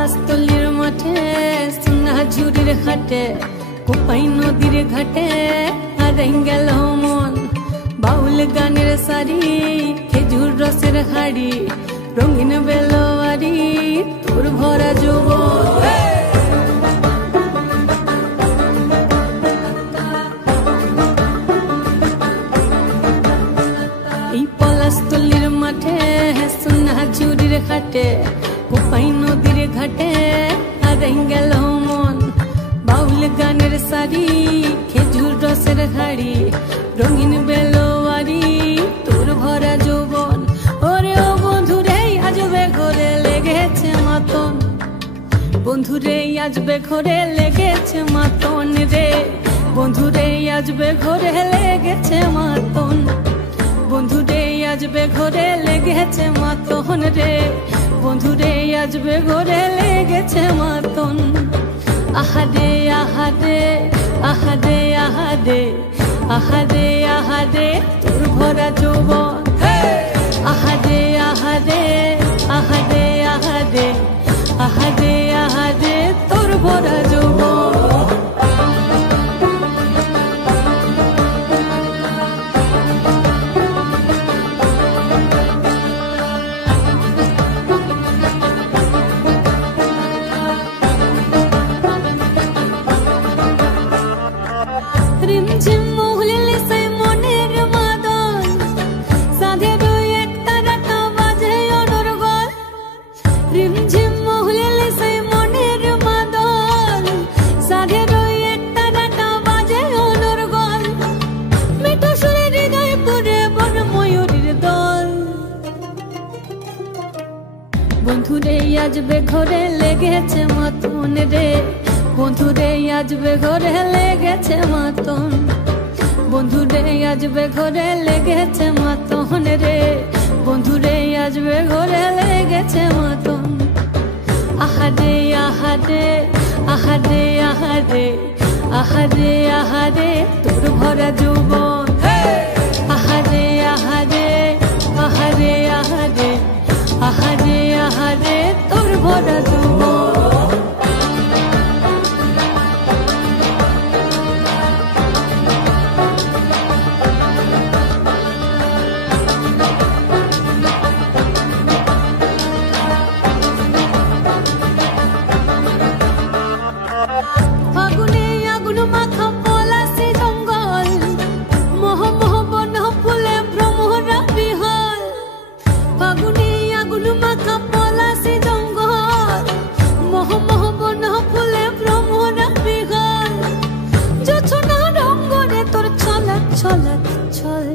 পলাশতলির মাঠে সোনাঝুরির হাটে কোপাই নদীর ঘাটে হারাই গেল মন বাউল গানের সারি খেজুর রসের হাড়ি রঙিন বেলোয়ারি তোর ভরা যৌবন এই পলাশতলির মাঠে সোনাঝুরির হাটে কোপাই নদীর ঘাটে হারাই গেল মন বাউল গানের সারি খেজুর রসের হাড়ি রঙিন বেলোয়ারি তোর ভরা যৌবন ওরে ও বন্ধুরে আজবে ঘরে লেগেছে মাতন বন্ধুরে আজবে ঘরে লেগেছে মাতন রে বন্ধুরে আজবে ঘরে লেগেছে মাতন বন্ধুরে আজবে ঘরে লেগেছে মাতন রে বন্ধুরে আজবে ঘরে লেগেছে মাতন আহারে আহারে আহারে আহারে আহারে আহারে তোর ভরা যৌবন আহারে আহারে আহারে আহারে আহারে আহারে তোর ভরা যৌবন রিমঝিম মহুলিলে সেই মনের মাদল সাধের এক তারাটা বাজে অনর্গল রিমঝিম মহুলিলে সেই মনের মাদল সাধের এক তারাটা বাজে অনর্গল মিঠু সুরে হৃদয় পুরে বন ময়ূরীর দল বন্ধুরে আজবে ঘরে লেগেছে মাতন রে বন্ধুরে আজবে ঘরে লেগেছে মাতন বন্ধুরে আজবে ঘরে লেগেছে মাতন রে বন্ধুরে আজবে ঘরে লেগেছে মাতন আহারে আহারে আহারে আহারে আহারে আহারে তোর ভরা যৌবন আহারে আহারে আহারে আহারে আহারে আহারে তোর ভরা যৌবন ফাগুনে আগুন মাখা পলাশি জঙ্গল মোহ মোহ বন ফুলে ভ্রমরা বিহল ফাগুনে আগুন মাখা পলাশি জঙ্গল মোহ মোহ বন ফুলে ভ্রমরা বিহল জোছনা রঙ্গনে তোর ছলক ছলক ছল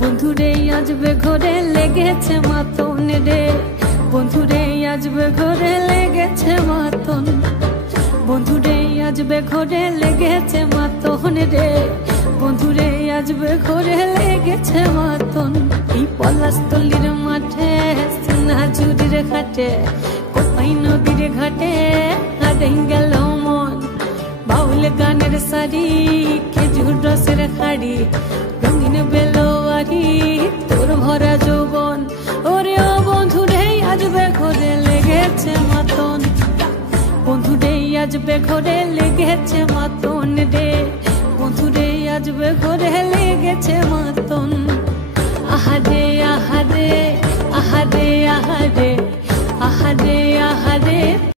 বন্ধুরে আজবে ঘরে লেগেছে মাতন রে বন্ধুরে আজবে ঘরে লেগেছে মাতন বন্ধুরে আজবে ঘরে লেগেছে মাতন রে বন্ধুরে আজবে ঘরে লেগেছে মাতন এই পলাশতলির মাঠে সোনাঝুরির ঘাটে কোপাই নদীর ঘাটে হারাই গেল মন বাউল গানের সারি খেজুর রসের হাড়ি রঙিন বেলোয়ারি তোর ভরা যৌবন ওরে ও বন্ধুরে আজবে ঘরে লেগেছে মাতন বন্ধুরে আজবে ঘরে লেগেছে মাতন রে বন্ধুরে আজবে ঘরে